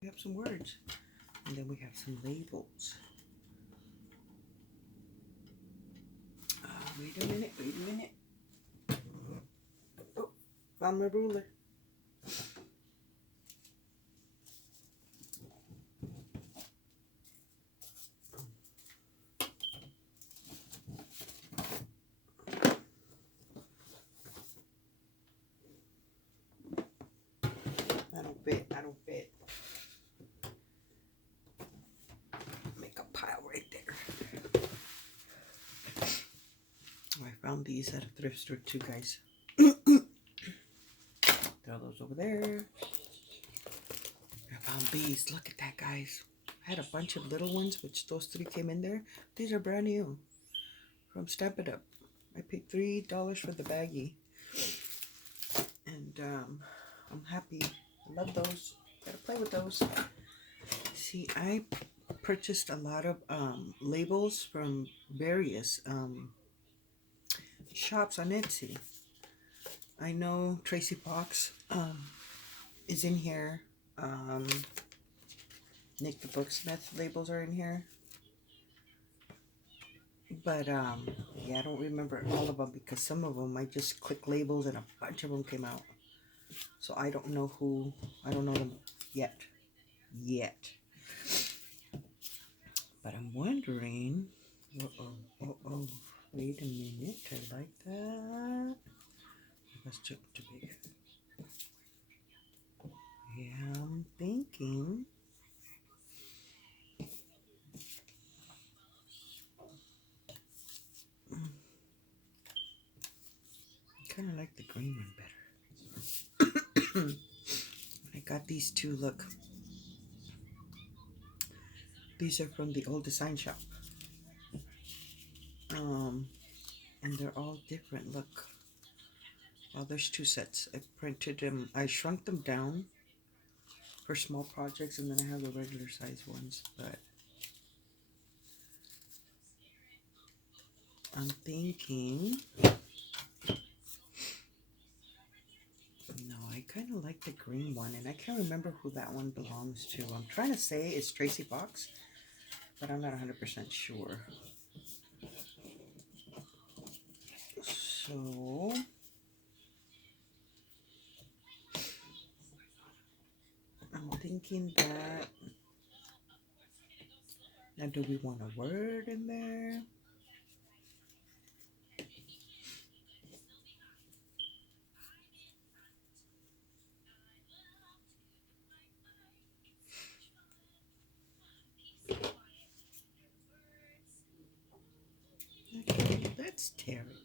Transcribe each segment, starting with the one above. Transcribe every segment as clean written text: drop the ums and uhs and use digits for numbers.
We have some words, and then we have some labels. Wait a minute. Oh, found my ruler. I don't fit. Make a pile right there. I found these at a thrift store too, guys. Throw those over there. I found these. Look at that, guys. I had a bunch of little ones, which those 3 came in there. These are brand new from Stamp It Up. I paid $3 for the baggie. And I'm happy. I love those. Gotta play with those. See, I purchased a lot of labels from various shops on Etsy. I know Tracy Fox is in here. Nick the Booksmith labels are in here. But yeah, I don't remember all of them because some of them I just clicked labels and a bunch of them came out. So I don't know them yet. But I'm wondering, wait a minute, I like that. That's too big. Yeah, I'm thinking. I kind of like the green one better. I got these 2, look. These are from the old design shop. And they're all different, look. Well, there's 2 sets. I printed them, I shrunk them down for small projects, and then I have the regular size ones, but I'm thinking, no, I kind of like the green one, and I can't remember who that one belongs to. I'm trying to say it's Tracy Fox, but I'm not 100% sure. So I'm thinking that, now do we want a word in there? Okay, let's tear it.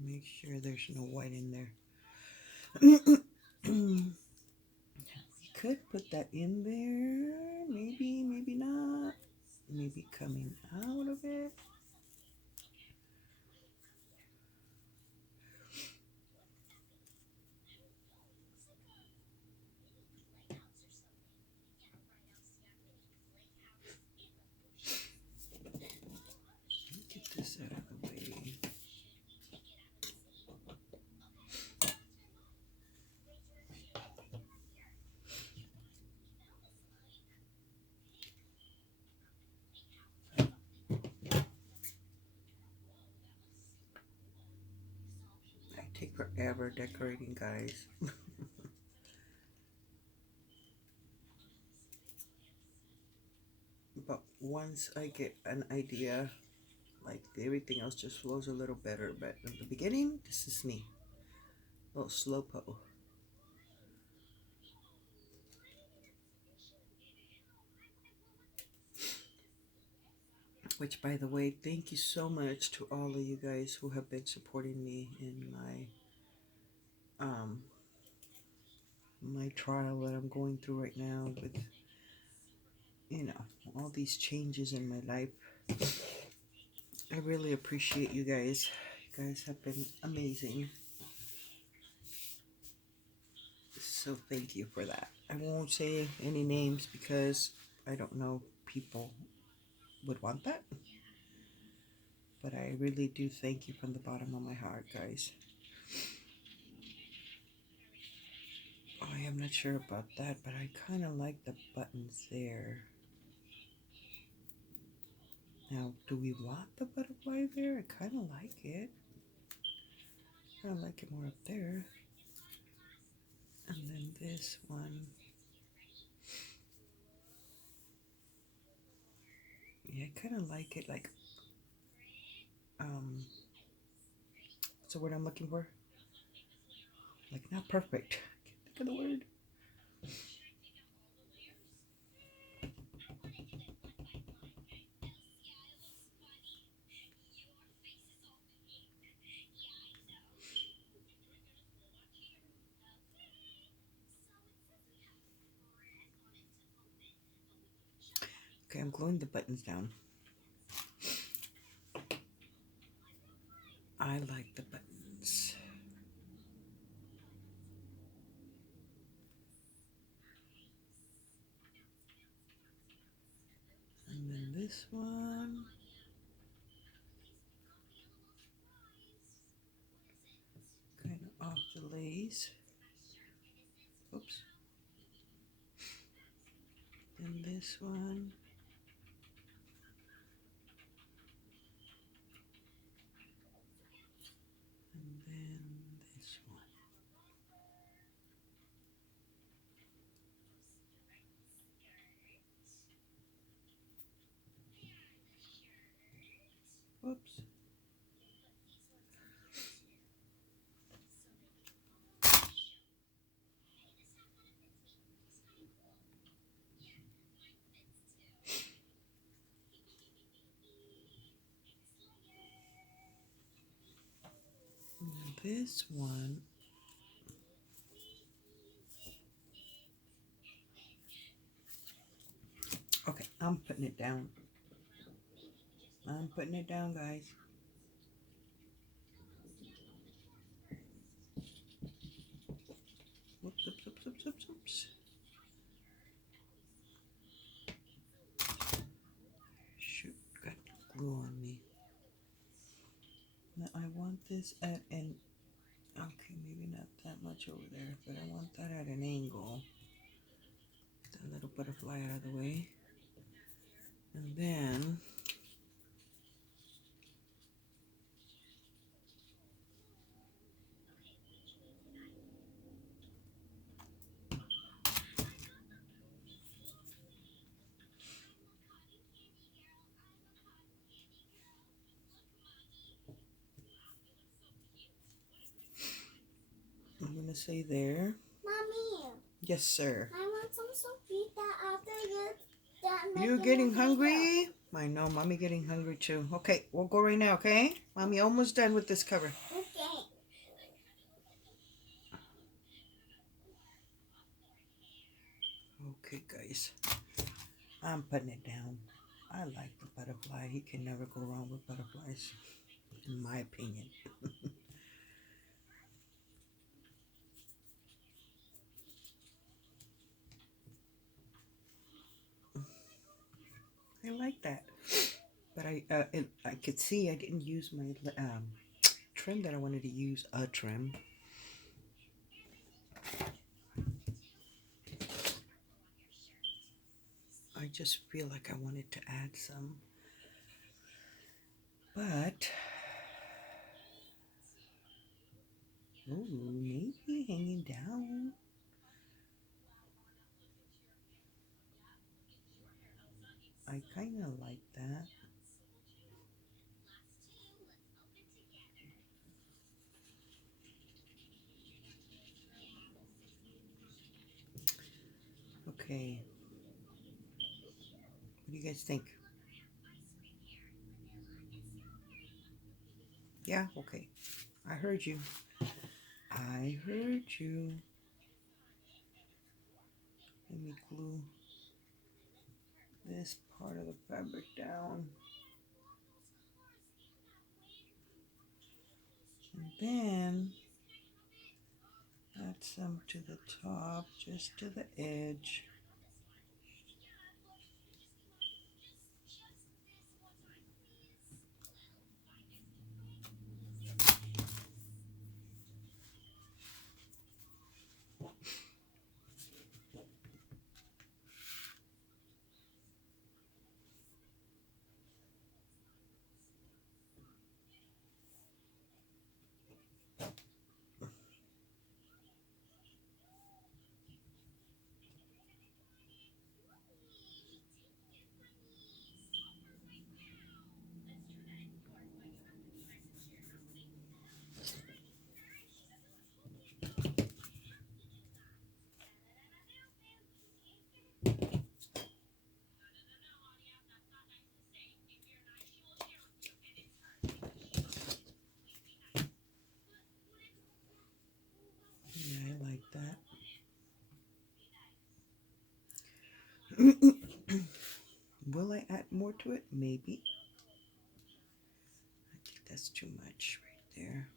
Make sure there's no white in there. We could put that in there. Maybe, maybe not. Maybe coming out of it. Get this out of the way. I take forever decorating, guys. But once I get an idea, like everything else just flows a little better. But in the beginning, this is me. A little slow-po. Which, by the way, thank you so much to all of you guys who have been supporting me in my trial that I'm going through right now with, you know, all these changes in my life. I really appreciate you guys. You guys have been amazing. So thank you for that. I won't say any names because I don't know if people would want that. But I really do thank you from the bottom of my heart, guys. I am not sure about that, but I kind of like the buttons there. Now, do we want the butterfly there? I kind of like it. I like it more up there. And then this one. Yeah, I kind of like it like, what's the word I'm looking for? Like, not perfect. I can't think of the word. Okay, I'm gluing the buttons down. I like the buttons. And then this one. Kind of off the lace. Oops. Then this one. And then this one. Oops. And then this one. Okay, I'm putting it down. I'm putting it down, guys. Whoops, oops, oops, oops, oops, oops. Shoot, got glue on me. Now I want this at an, okay, maybe not that much over there, but I want that at an angle. Get that little butterfly out of the way. And then I'm gonna say there. Mommy. Yes, sir. I want some sopita after you done You making getting the hungry? I know, mommy getting hungry too. Okay, we'll go right now, okay? Mommy almost done with this cover. video. Okay. Okay, guys. I'm putting it down. I like the butterfly. He can never go wrong with butterflies, in my opinion. I like that. But I could see I didn't use my trim that I wanted to use. A trim. I just feel like I wanted to add some. But, oh, maybe hanging down. I kind of like that. Okay. What do you guys think? Yeah, okay. I heard you. I heard you. Let me glue this part of the fabric down. And then add some to the top, just to the edge. Yeah, I like that. Will I add more to it? Maybe. I think that's too much right there.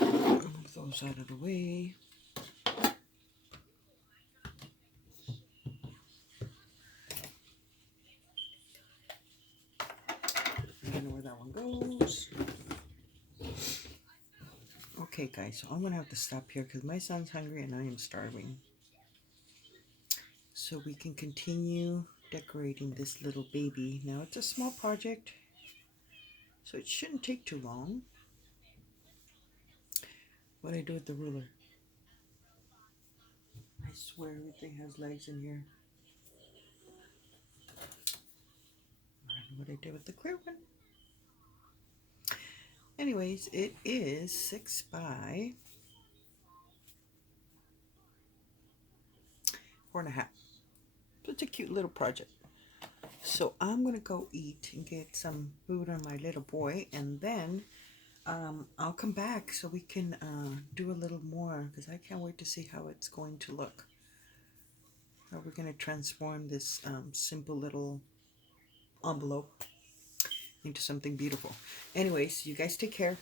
Move those out of the way. I don't know where that one goes. Okay, guys, so I'm gonna have to stop here because my son's hungry and I am starving. So we can continue decorating this little baby. Now it's a small project, so it shouldn't take too long. What do I do with the ruler? I swear everything has legs in here. And what I did with the clear one. Anyways, it is 6 by 4.5. So it's a cute little project. So I'm gonna go eat and get some food on my little boy, and then I'll come back so we can do a little more, because I can't wait to see how it's going to look. How we're going to transform this simple little envelope into something beautiful. Anyways, you guys take care.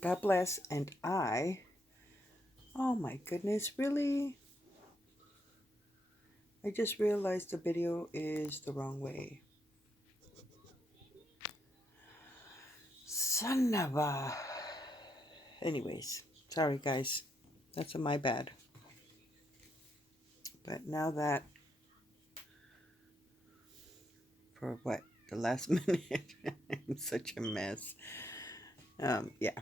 God bless. And oh my goodness, really? I just realized the video is the wrong way. Son of a... Anyways, sorry guys. That's my bad. But now that... For what? The last minute? I'm such a mess. Yeah.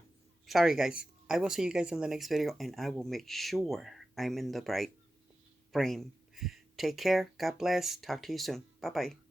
Sorry guys. I will see you guys in the next video, and I will make sure I'm in the right frame. Take care. God bless. Talk to you soon. Bye-bye.